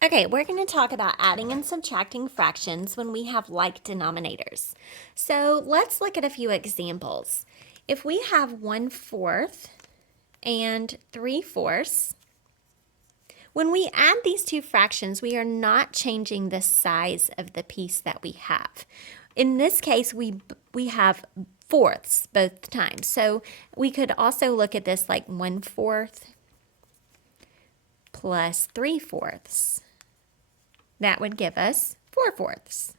Okay, we're going to talk about adding and subtracting fractions when we have like denominators. So let's look at a few examples. If we have 1/4 and 3/4, when we add these two fractions, we are not changing the size of the piece that we have. In this case, we have fourths both times. So we could also look at this like 1/4 plus 3/4. That would give us 4/4.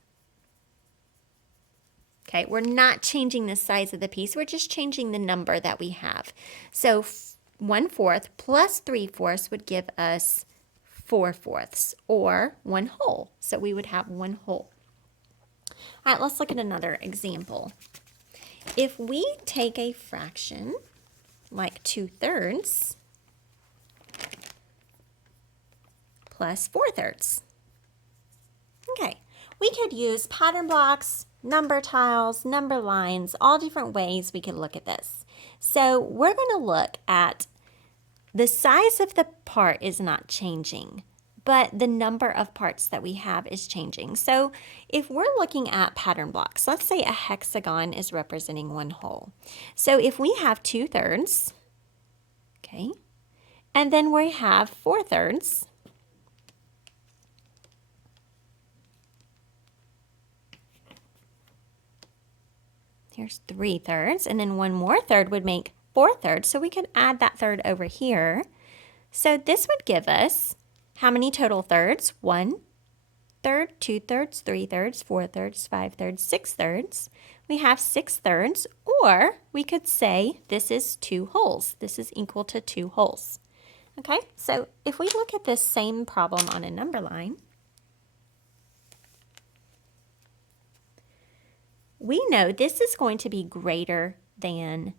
Okay, we're not changing the size of the piece, we're just changing the number that we have. So 1/4 plus 3/4 would give us 4/4, or 1/2. So we would have 1/2. All right, let's look at another example. If we take a fraction like 2/3 plus 4/3. Okay, we could use pattern blocks, number tiles, number lines, all different ways we could look at this. So we're going to look at the size of the part is not changing, but the number of parts that we have is changing. So if we're looking at pattern blocks, let's say a hexagon is representing 1/2. So if we have 2/3, okay, and then we have 4/3, here's 3/3, and then one more third would make 4/3, so we could add that third over here. So this would give us how many total thirds? 1/3, 2/3, 3/3, 4/3, 5/3, 6/3. We have 6/3, or we could say this is 2 wholes. This is equal to 2 wholes. Okay, so if we look at this same problem on a number line, we know this is going to be greater than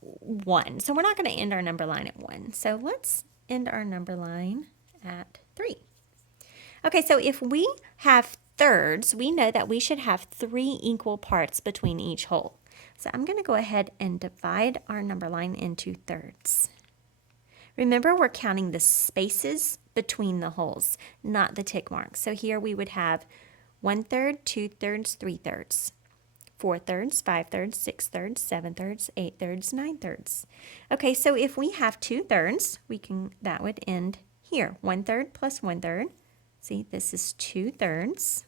1. So we're not going to end our number line at 1. So let's end our number line at 3. Okay, so if we have thirds, we know that we should have 3 equal parts between each whole. So I'm going to go ahead and divide our number line into thirds. Remember, we're counting the spaces between the holes, not the tick marks. So here we would have 1/3, 2/3, 3/3. 4/3, 5/3, 6/3, 7/3, 8/3, 9/3. Okay, so if we have 2/3, that would end here. 1/3 plus 1/3. See, this is 2/3.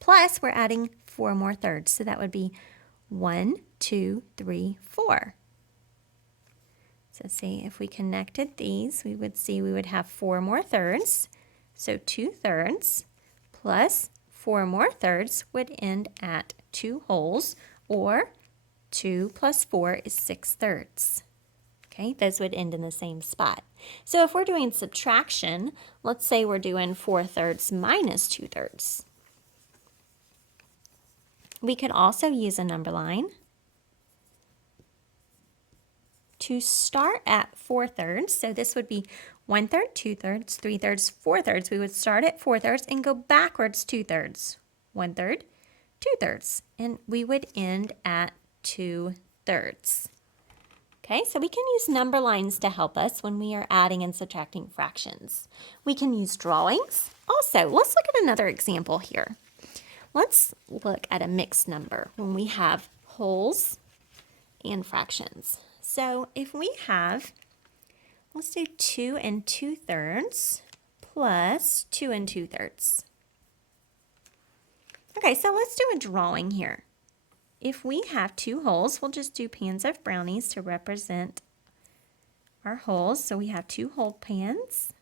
Plus, we're adding 4 more thirds, so that would be 1, 2, 3, 4. So see, if we connected these, we would see we would have 4 more thirds. So 2/3 plus 4 more thirds would end at 2 wholes, or 2 plus 4 is 6/3. Okay, those would end in the same spot. So if we're doing subtraction, let's say we're doing 4/3 minus 2/3. We could also use a number line to start at 4/3. So this would be 1/3, 2/3, 3/3, 4/3. We would start at 4/3 and go backwards 2/3. 1/3, 2/3, and we would end at 2/3. Okay, so we can use number lines to help us when we are adding and subtracting fractions. We can use drawings. Also, let's look at another example here. Let's look at a mixed number when we have wholes and fractions. So if we have, let's do 2 2/3 plus 2 2/3. Okay, so let's do a drawing here. If we have 2 holes, we'll just do pans of brownies to represent our holes. So we have 2 hole pans.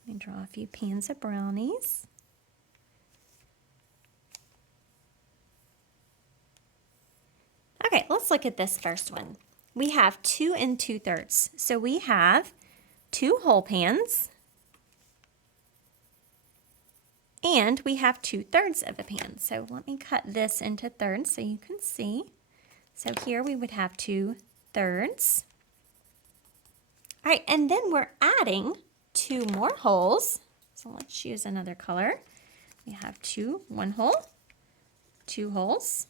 Let me draw a few pans of brownies. Okay, let's look at this first one. We have 2 2/3. So we have 2 hole pans, and we have 2/3 of a pan. So let me cut this into thirds so you can see. So here we would have 2/3. All right, and then we're adding 2 more holes. So let's choose another color. We have 1 hole, 2 holes,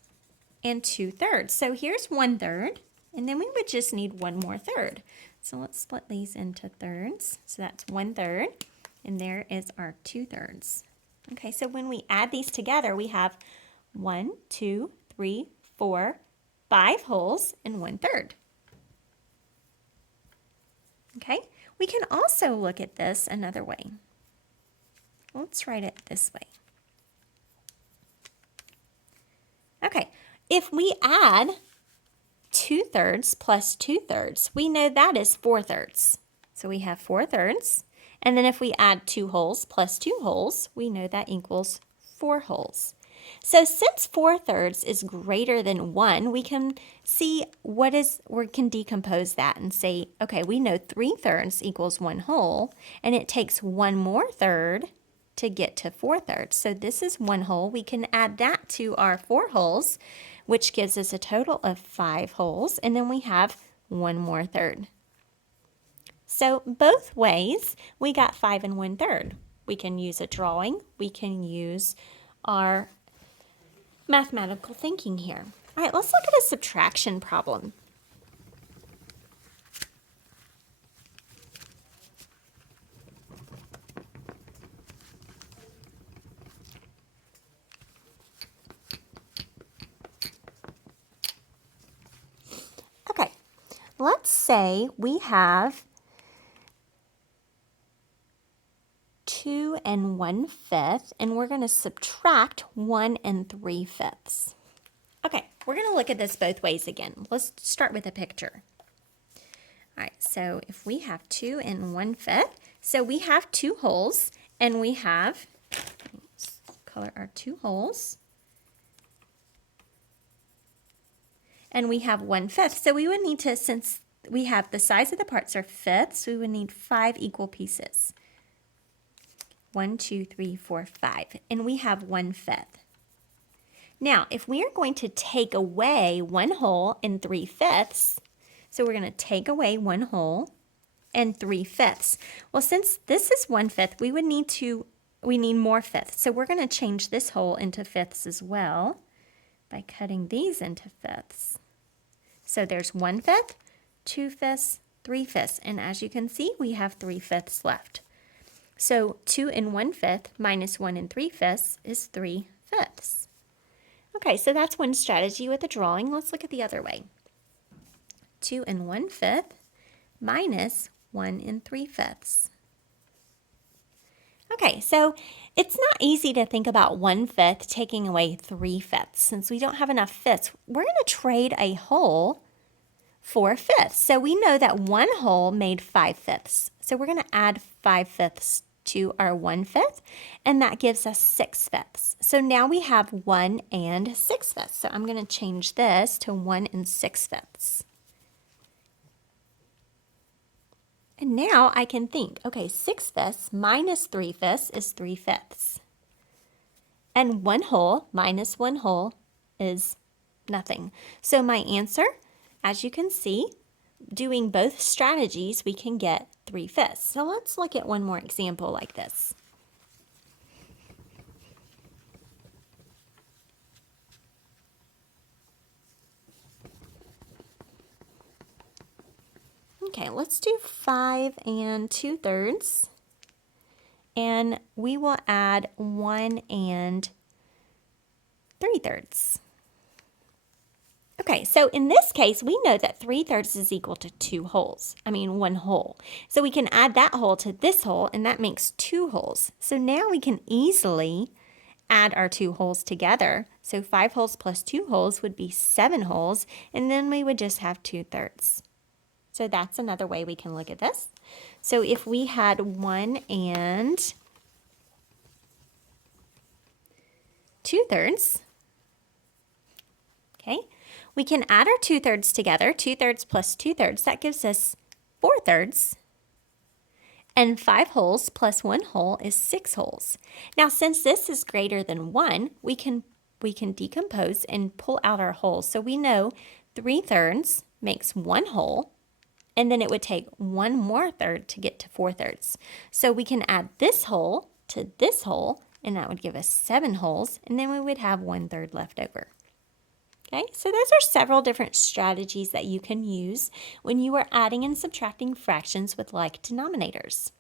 and 2/3. So here's 1/3, And then we would just need one more third. So let's split these into thirds. So that's 1/3, and there is our 2/3. Okay, so when we add these together, we have 1, 2, 3, 4, 5 wholes and 1/3. Okay, we can also look at this another way. Let's write it this way. Okay, if we add 2/3 plus 2/3, we know that is 4/3. So we have 4/3. And then if we add 2 wholes plus 2 wholes, we know that equals 4 wholes. So since 4/3 is greater than 1, we can see we can decompose that and say, okay, we know 3/3 equals 1 whole, and it takes 1 more third to get to 4/3. So this is 1 whole. We can add that to our 4 wholes, which gives us a total of 5 wholes, and then we have 1 more third. So both ways, we got 5 and 1/3. We can use a drawing. We can use our mathematical thinking here. All right, let's look at a subtraction problem. Okay, let's say we have 2 1/5, and we're going to subtract 1 3/5. Okay, we're going to look at this both ways again. Let's start with a picture. All right, so if we have 2 1/5, so we have 2 wholes, and we have, let's color our 2 wholes, and we have 1/5. So we would need to, since we have the size of the parts are fifths, we would need 5 equal pieces. 1, 2, 3, 4, 5, and we have 1/5. Now, if we are going to take away 1 whole and 3/5, so we're going to take away 1 whole and 3/5. Well, since this is 1/5, we need more fifths. So we're going to change this whole into fifths as well by cutting these into fifths. So there's 1/5, 2/5, 3/5, and as you can see, we have 3/5 left. So 2 1/5 minus 1 3/5 is 3/5. Okay, so that's one strategy with a drawing. Let's look at the other way. 2 1/5 minus 1 3/5. Okay, so it's not easy to think about 1/5 taking away 3/5. Since we don't have enough fifths, we're going to trade a whole for fifths. So we know that 1 whole made 5/5. So we're going to add 5/5 to our 1/5, and that gives us 6/5. So now we have 1 6/5. So I'm going to change this to 1 6/5. And now I can think, okay, 6/5 minus 3/5 is 3/5. And 1 whole minus 1 whole is nothing. So my answer, as you can see, doing both strategies, we can get 3/5. So let's look at one more example like this. Okay, let's do 5 2/3, and we will add 1 3/3. Okay, so in this case, we know that 3/3 is equal to 1 whole. So we can add that whole to this whole, and that makes 2 wholes. So now we can easily add our 2 wholes together. So 5 wholes plus 2 wholes would be 7 wholes, and then we would just have 2/3. So that's another way we can look at this. So if we had 1 2/3, okay, we can add our 2/3 together. 2/3 plus 2/3, that gives us 4/3. And 5 wholes plus 1 whole is 6 wholes. Now, since this is greater than 1, we can decompose and pull out our wholes. So we know 3/3 makes 1 whole, and then it would take 1 more third to get to 4/3. So we can add this whole to this whole, and that would give us 7 wholes, and then we would have 1/3 left over. Okay, so those are several different strategies that you can use when you are adding and subtracting fractions with like denominators.